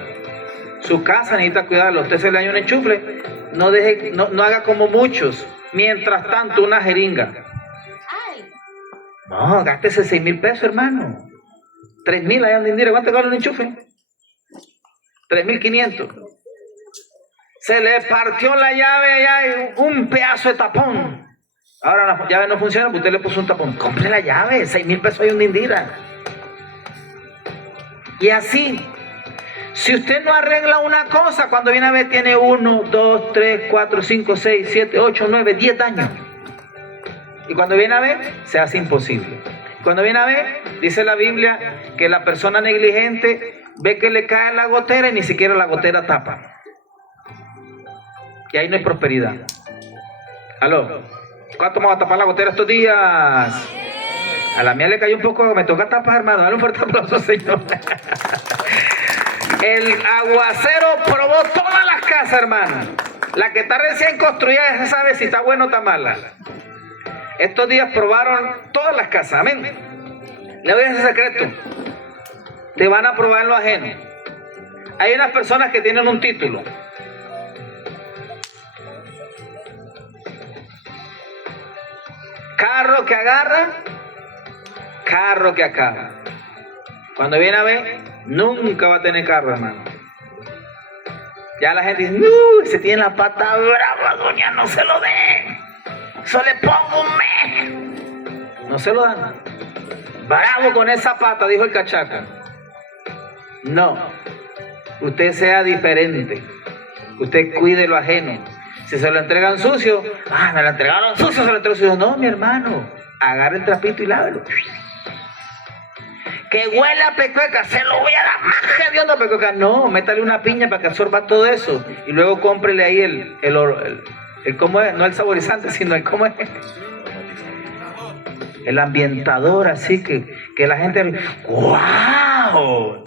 Su casa necesita cuidarlo. Usted se le da un enchufle, no haga como muchos. Mientras tanto, una jeringa. No, gástese 6,000 pesos, hermano. 3,000 allá en Indira. ¿Cuánto vale un enchufe? 3,500. Se le partió la llave allá y un pedazo de tapón. Ahora la llave no funciona porque usted le puso un tapón. Compre la llave, 6,000 pesos hay un Indira. Y así, si usted no arregla una cosa, cuando viene a ver tiene 1, 2, 3, 4, 5, 6, 7, 8, 9, 10 daños. Y cuando viene a ver, se hace imposible. Cuando viene a ver, dice la Biblia que la persona negligente ve que le cae la gotera y ni siquiera la gotera tapa. Y ahí no hay prosperidad. ¿Aló? ¿Cuánto vamos a tapar la gotera estos días? A la mía le cayó un poco, me toca tapar, hermano. Dale un fuerte aplauso, Señor. El aguacero probó todas las casas, hermano. La que está recién construida, ya sabe si está buena o está mala. Estos días probaron todas las casas, amén. Le voy a decir secreto. Te van a probar en lo ajeno. Hay unas personas que tienen un título. Carro que agarra, carro que acaba. Cuando viene a ver, nunca va a tener carro, hermano. Ya la gente dice, ese tiene la pata brava, doña, no se lo den. Eso le pongo un mes. No se lo dan. Bravo con esa pata, dijo el cachaco. No. Usted sea diferente. Usted cuide lo ajeno. Si se lo entregan sucio, me lo entregaron sucio, se lo entregaron sucio. No, mi hermano, agarre el trapito y lávelo. Que huela a pecueca, se lo voy a dar más hediondo a pecueca. No, métale una piña para que absorba todo eso. Y luego cómprele ahí el ¿cómo es? No el saborizante, sino el ¿cómo es? El ambientador, así que la gente, ¡wow!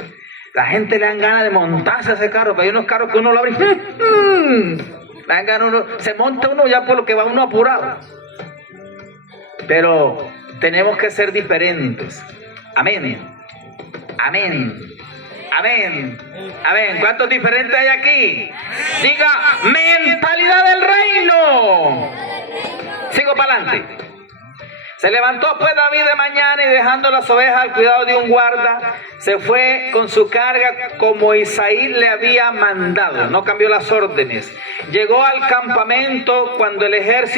La gente le dan ganas de montarse a ese carro, pero hay unos carros que uno lo abre y le dan ganas uno, se monta uno ya por lo que va uno apurado. Pero tenemos que ser diferentes. Amén. Amén. Amén. Amén. ¿Cuántos diferentes hay aquí? Diga, mentalidad del reino. Sigo para adelante. Se levantó pues David de mañana y dejando las ovejas al cuidado de un guarda, se fue con su carga como Isaí le había mandado. No cambió las órdenes. Llegó al campamento cuando el ejército